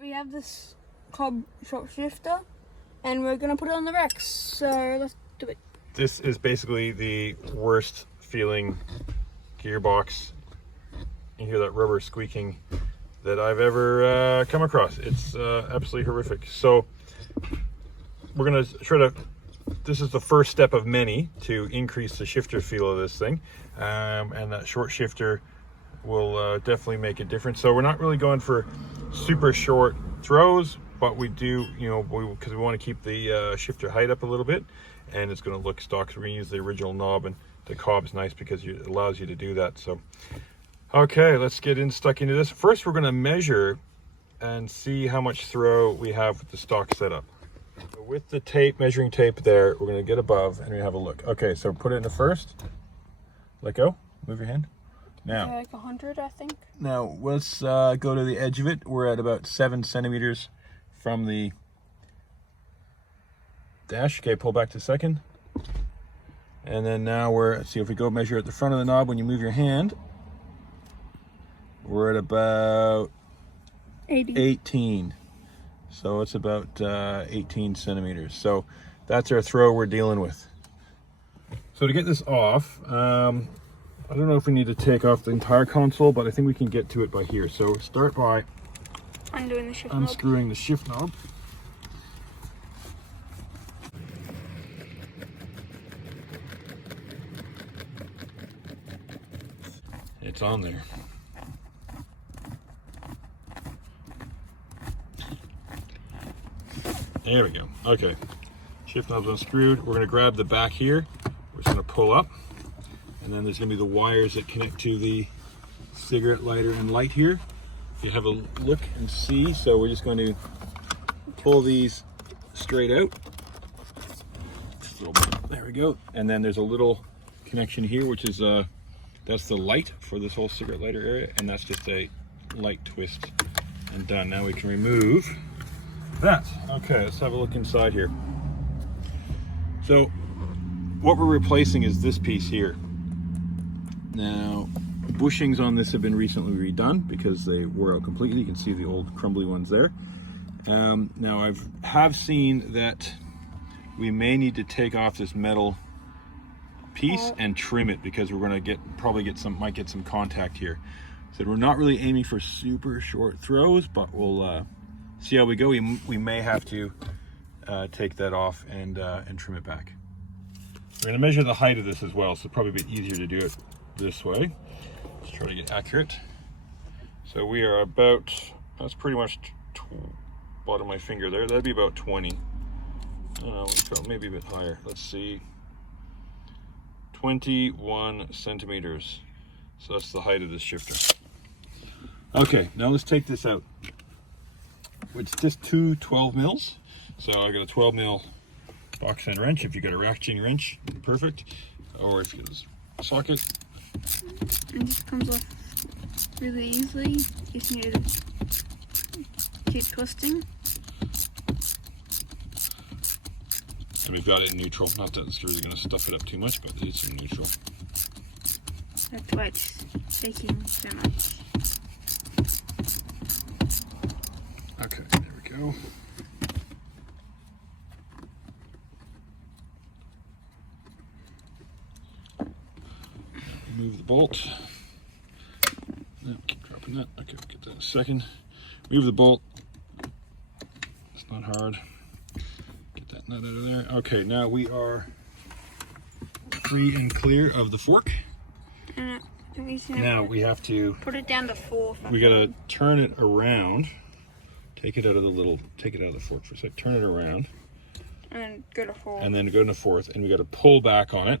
We have this Cobb short shifter and we're gonna put it on the RX, so let's do it. This is basically the worst feeling gearbox. You hear that rubber squeaking that I've ever come across. It's absolutely horrific. So we're gonna try to, this is the first step of many to increase the shifter feel of this thing, and that short shifter will definitely make a difference. So we're not really going for super short throws, but we do, you know, because we want to keep the shifter height up a little bit, and it's going to look stock. So we're going to use the original knob, and the Cobb's nice because it allows you to do that. So okay, let's get stuck into this. First, we're going to measure and see how much throw we have with the stock setup. So with the tape, measuring tape there, we're going to get above and we have a look. Okay, so put it in the first. Let go. Move your hand. Now, like 100, I think. Now let's go to the edge of it. We're at about 7 centimeters from the dash. Okay, pull back to second. And then now let's see if we go measure at the front of the knob when you move your hand. We're at about 18. So it's about 18 centimeters. So that's our throw we're dealing with. So to get this off, I don't know if we need to take off the entire console, but I think we can get to it by here. So start by unscrewing the shift knob. It's on there. There we go. Okay, shift knob's unscrewed. We're going to grab the back here. We're just going to pull up. And then there's going to be the wires that connect to the cigarette lighter and light here. If you have a look and see, so we're just going to pull these straight out. Just a little bit. There we go. And then there's a little connection here, which is that's the light for this whole cigarette lighter area, and that's just a light twist and done. Now we can remove that. Okay, let's have a look inside here. So what we're replacing is this piece here. Now, bushings on this have been recently redone because they wore out completely. You can see the old crumbly ones there. Now, have seen that we may need to take off this metal piece and trim it because we're going to might get some contact here. So we're not really aiming for super short throws, but we'll see how we go. We may have to take that off and trim it back. We're going to measure the height of this as well, so it's probably a bit easier to do it this way. Let's try to get accurate. So we are about, that's pretty much bottom of my finger there. That'd be about 20. I don't know, maybe a bit higher. Let's see. 21 centimeters. So that's the height of this shifter. Okay, now let's take this out. It's just two 12 mils. So I got a 12 mil box end wrench. If you got a ratcheting wrench, perfect. Or if you got a socket. And this comes off really easily. You just need to keep twisting. And we've got it in neutral. Not that it's really going to stuff it up too much, but it's in neutral. That's why it's shaking so much. Okay, there we go. Remove the bolt. No, keep dropping that. Okay, we'll get that in a second. Remove the bolt. It's not hard. Get that nut out of there. Okay, now we are free and clear of the fork. Now we have to put it down to 4. We gotta turn it around. Take it out of the fork for a sec. Turn it around. And go to 4. And then go to 4th, and we gotta pull back on it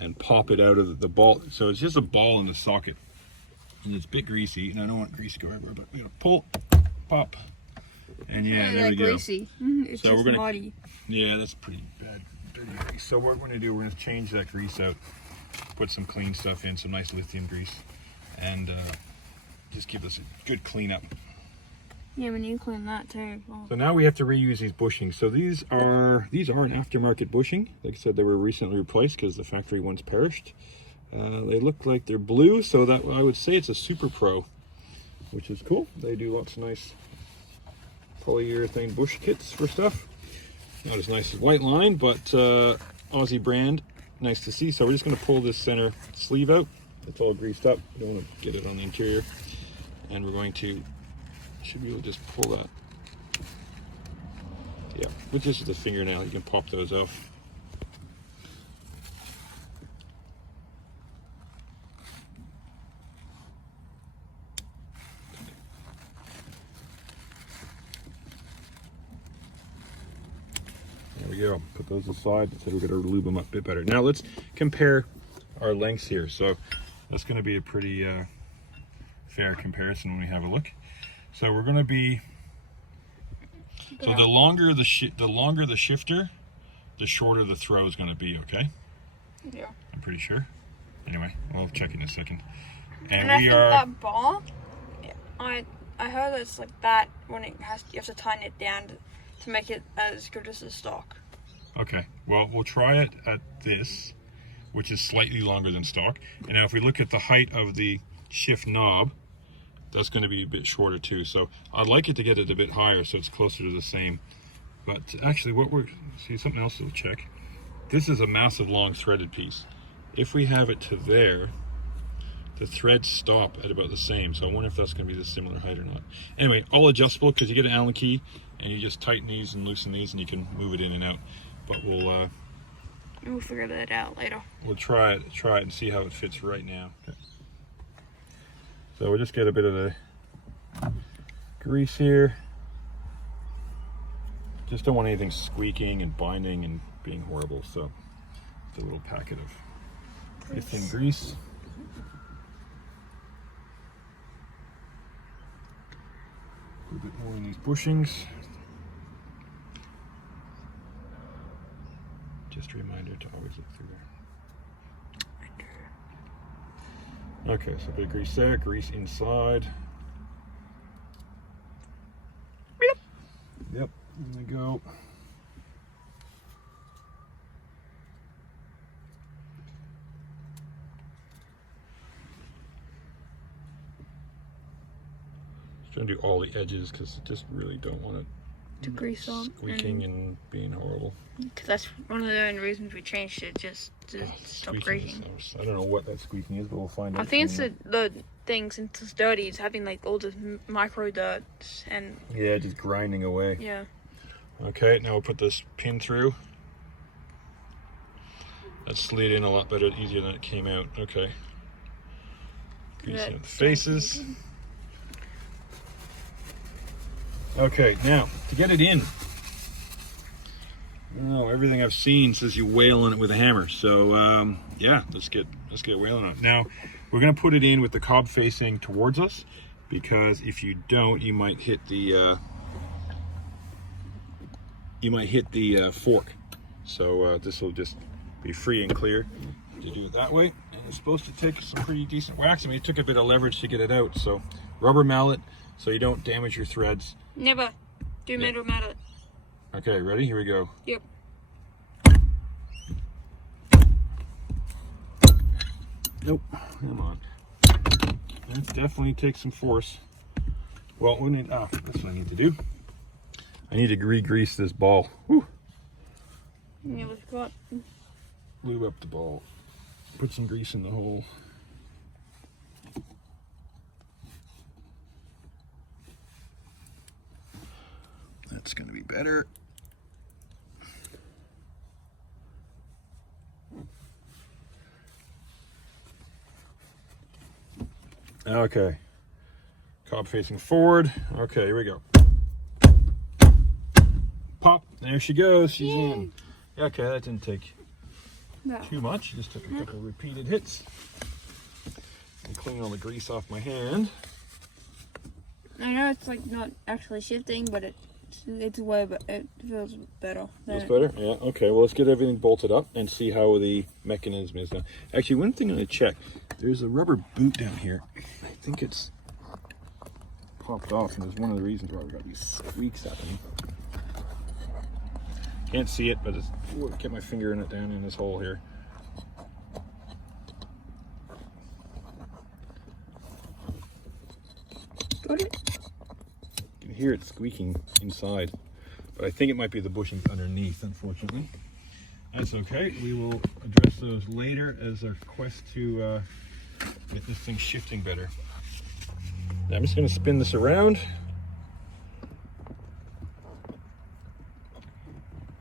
and pop it out of the ball. So it's just a ball in the socket, and it's a bit greasy, and I don't want grease to go everywhere, but we gotta pull, pop, and yeah, there we go. Greasy. It's so just muddy. Yeah, that's pretty bad, dirty grease. So what we're gonna do, we're gonna change that grease out, put some clean stuff in, some nice lithium grease, and just give us a good cleanup. Yeah, we need to clean that too. So now we have to reuse these bushings. So these are an aftermarket bushing. Like I said, they were recently replaced because the factory ones perished. They look like they're blue, so that I would say it's a Super Pro which is cool. They do lots of nice polyurethane bush kits for stuff. Not as nice as White Line, but Aussie brand. Nice to see. So we're just going to pull this center sleeve out. It's all greased up. You don't want to get it on the interior. And we're going to, should be able to just pull that. Yeah, with just the fingernail, you can pop those off. There we go. Put those aside. So we're going to lube them up a bit better. Now let's compare our lengths here. So that's going to be a pretty fair comparison when we have a look. So we're going to be, so the longer the shifter, the shorter the throw is going to be. Okay. Yeah. I'm pretty sure. Anyway, we'll check in a second. And I think that bar, I heard it's like that when it has, you have to tighten it down to make it as good as the stock. Okay, well, we'll try it at this, which is slightly longer than stock. And now if we look at the height of the shift knob, that's going to be a bit shorter too. So I'd like it to get it a bit higher so it's closer to the same. But actually what we're, see, something else to check. This is a massive long threaded piece. If we have it to there, the threads stop at about the same. So I wonder if that's going to be the similar height or not. Anyway, all adjustable because you get an Allen key and you just tighten these and loosen these and you can move it in and out. But we'll figure that out later. We'll try it and see how it fits right now. Okay. So we'll just get a bit of the grease here. Just don't want anything squeaking and binding and being horrible. So it's a little packet of thin grease. A bit more in these bushings. Just a reminder to always look through there. Okay, so a bit of grease there, grease inside. Yep, there we go. Just trying to do all the edges because I just really don't want it to grease on, squeaking and being horrible. Because that's one of the only reasons we changed it, just to stop greasing. I don't know what that squeaking is, but we'll find out. I think it's the thing, since it's dirty, it's having like all the micro dirts and... Yeah, just grinding away. Yeah. Okay, now we'll put this pin through. That slid in a lot better, easier than it came out. Okay. Greasing up the faces. Okay, now to get it in. Oh, everything I've seen says you wail on it with a hammer. So yeah, let's get wailing on it. Now we're gonna put it in with the Cobb facing towards us, because if you don't, you might hit the fork. So this will just be free and clear. You do it that way, and it's supposed to take some pretty decent wax. I mean, it took a bit of leverage to get it out. So rubber mallet, so you don't damage your threads. Never do metal mallet. Okay, ready? Here we go. Yep. Nope. Come on. That definitely takes some force. Well, we need, that's what I need to do. I need to re-grease this ball. Whew. Yeah, we've got... Lube up the ball. Put some grease in the hole. That's going to be better. Okay. Cobb facing forward. Okay, here we go. Pop. There she goes. She's in. Okay, that didn't take too much. Just took a couple repeated hits. And clean all the grease off my hand. I know it's like not actually shifting, but it's way, but it feels better. Feels better? Yeah, okay. Well, let's get everything bolted up and see how the mechanism is now. Actually, one thing I'm going to check. There's a rubber boot down here. I think it's popped off, and there's one of the reasons why we got these squeaks happening. Can't see it, but it's, get my finger in it down in this hole here. Got it. You can hear it squeaking inside, but I think it might be the bushings underneath, unfortunately. That's okay. We will address those later as our quest to get this thing shifting better. Now I'm just going to spin this around.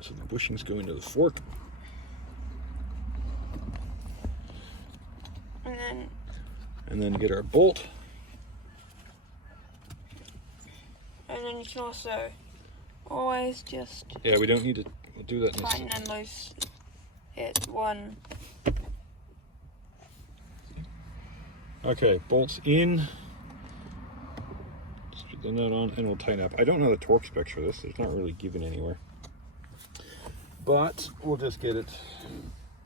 So the bushings go into the fork. And then get our bolt. And then you can also always just... Yeah, we don't need to do that. Tighten and loose it one. Okay, bolts in. Put the nut on and we'll tighten up. I don't know the torque specs for this. It's not really given anywhere. But we'll just get it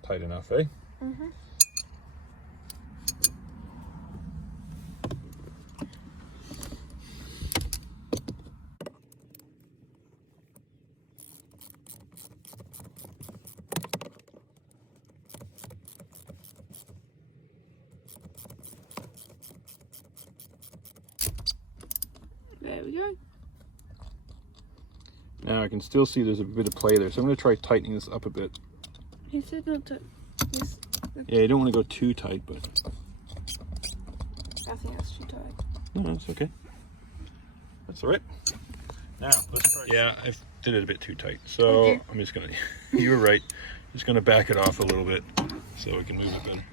tight enough, eh? Mm-hmm. There we go. Now I can still see there's a bit of play there, so I'm going to try tightening this up a bit. He said not to. Yeah, you don't want to go too tight, but... I think that's too tight. No, that's okay. That's all right. Now, let's try... Yeah, I did it a bit too tight, so I'm just going to... You were right. Just going to back it off a little bit so we can move it better.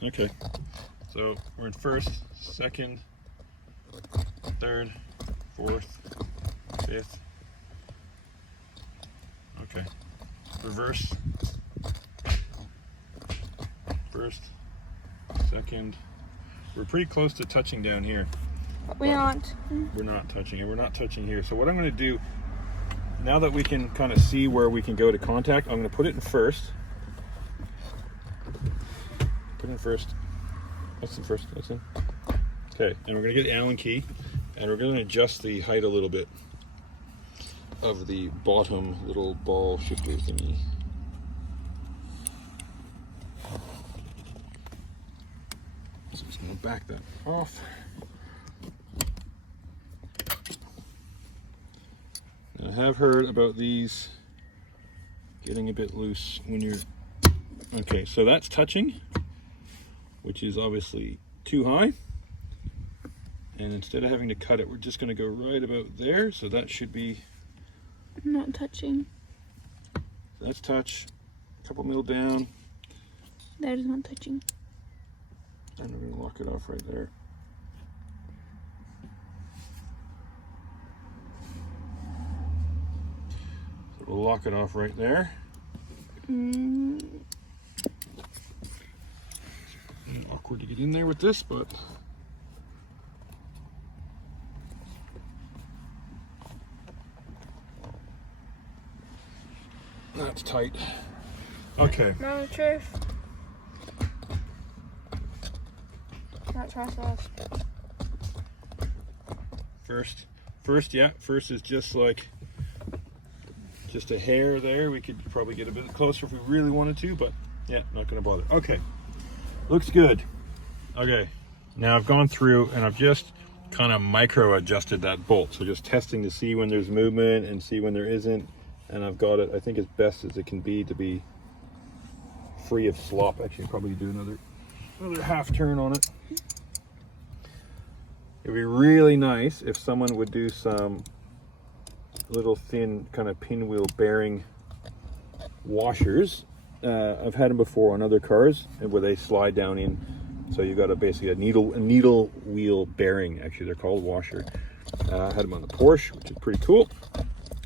Okay, so we're in first, second, third, fourth, fifth. Okay, reverse. First, second. We're pretty close to touching down here. We aren't. We're not touching it. We're not touching here. So what I'm going to do, now that we can kind of see where we can go to contact, I'm going to put it in first. Put it in first. That's in first. That's in. Okay, and we're going to get the Allen key, and we're going to adjust the height a little bit of the bottom little ball shifter thingy. So I'm just going to back that off. I have heard about these getting a bit loose when you're... Okay, so that's touching, which is obviously too high. And instead of having to cut it, we're just going to go right about there. So that should be... Not touching. That's touch. A couple mil down. That is not touching. And we're going to lock it off right there. So we'll lock it off right there. Awkward to get in there with this, but that's tight. Okay. No, truth. Right, try first. First, yeah. First is just like just a hair there. We could probably get a bit closer if we really wanted to, but yeah, not going to bother. Okay, looks good. Okay, now I've gone through and I've just kind of micro adjusted that bolt. So just testing to see when there's movement and see when there isn't. And I've got it, I think, as best as it can be to be free of slop. Actually, probably do another half turn on it. It'd be really nice if someone would do some little thin kind of pinwheel bearing washers. I've had them before on other cars where they slide down in. So you've got basically a needle wheel bearing. Actually, they're called washer. I had them on the Porsche, which is pretty cool.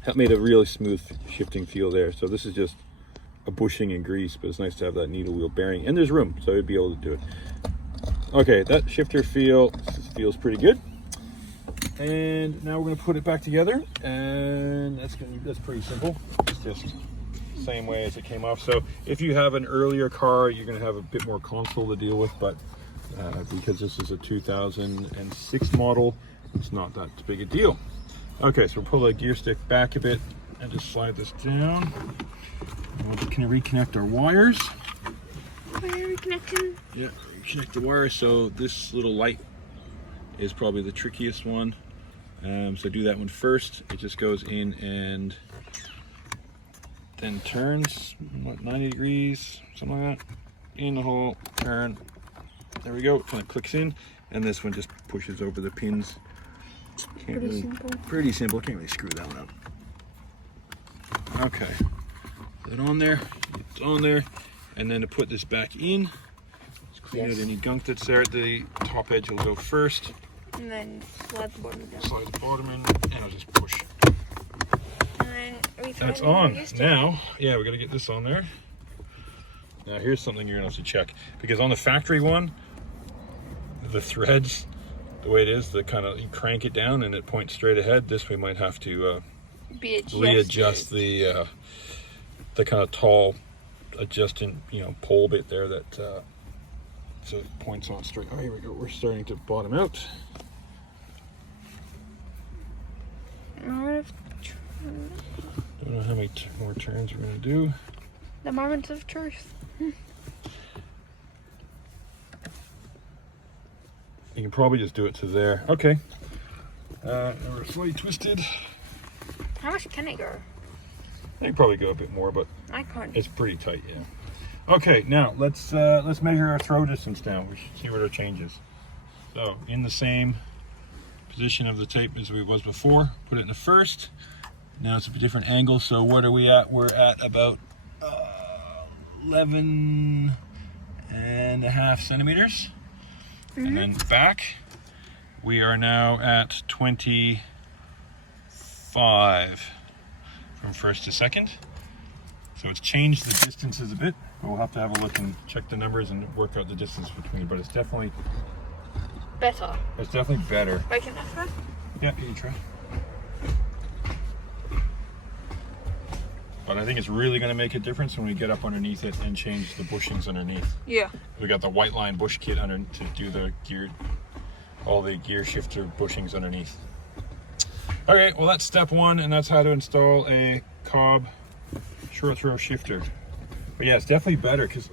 That made a really smooth shifting feel there. So this is just a bushing and grease, but it's nice to have that needle wheel bearing, and there's room, so you'd be able to do it. Okay, that shifter feels pretty good. And now we're going to put it back together, and that's pretty simple. It's just the same way as it came off. So if you have an earlier car, you're going to have a bit more console to deal with, but because this is a 2006 model, it's not that big a deal. Okay, so we'll pull the gear stick back a bit and just slide this down. And we'll reconnect our wires. Where are we connecting? Yeah, reconnect the wires. So this little light is probably the trickiest one. So do that one first. It just goes in and then turns, what, 90 degrees, something like that. In the hole, turn. There we go, it kind of clicks in. And this one just pushes over the pins. Pretty simple, can't really screw that one up. Okay, put it on there, it's on there. And then to put this back in, just clean out any gunk that's there. The top edge will go first. And then slide the bottom down. Slide the bottom in, and I'll just push. And then we That's on. Now, yeah, we gotta get this on there. Now here's something you're gonna have to check. Because on the factory one, the threads, the way it is, the kind of, you crank it down and it points straight ahead. This we might have to readjust the kind of tall adjusting, pole bit there that so it points on straight. Oh, here we go. We're starting to bottom out. Don't know how many more turns we're going to do. The moment of truth. You can probably just do it to there. Okay. Now we're slightly twisted. How much can it go? I can probably go a bit more, but I can't. it's pretty tight, yeah. Okay, now let's measure our throw distance down. We should see what our change is. So in the same position of the tape as we was before, put it in the first. Now it's a different angle, so what are we at? We're at about 11.5 centimeters. And then back, we are now at 25 from first to second. So it's changed the distances a bit, but we'll have to have a look and check the numbers and work out the distance between, but it's definitely better. It's definitely better. Wait, can I try? Yeah, you can try. But I think it's really going to make a difference when we get up underneath it and change the bushings underneath. Yeah. We got the white line bush kit under to do the gear, all the gear shifter bushings underneath. Okay, well that's step one, and that's how to install a Cobb short throw shifter. But yeah, it's definitely better because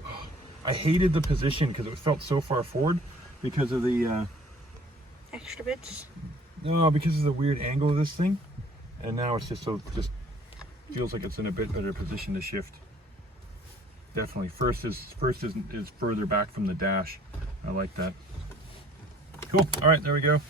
I hated the position because it felt so far forward because of the extra bits. No, because of the weird angle of this thing, and now it's just feels like it's in a bit better position to shift. Definitely, first is further back from the dash. I like that. Cool. All right, there we go.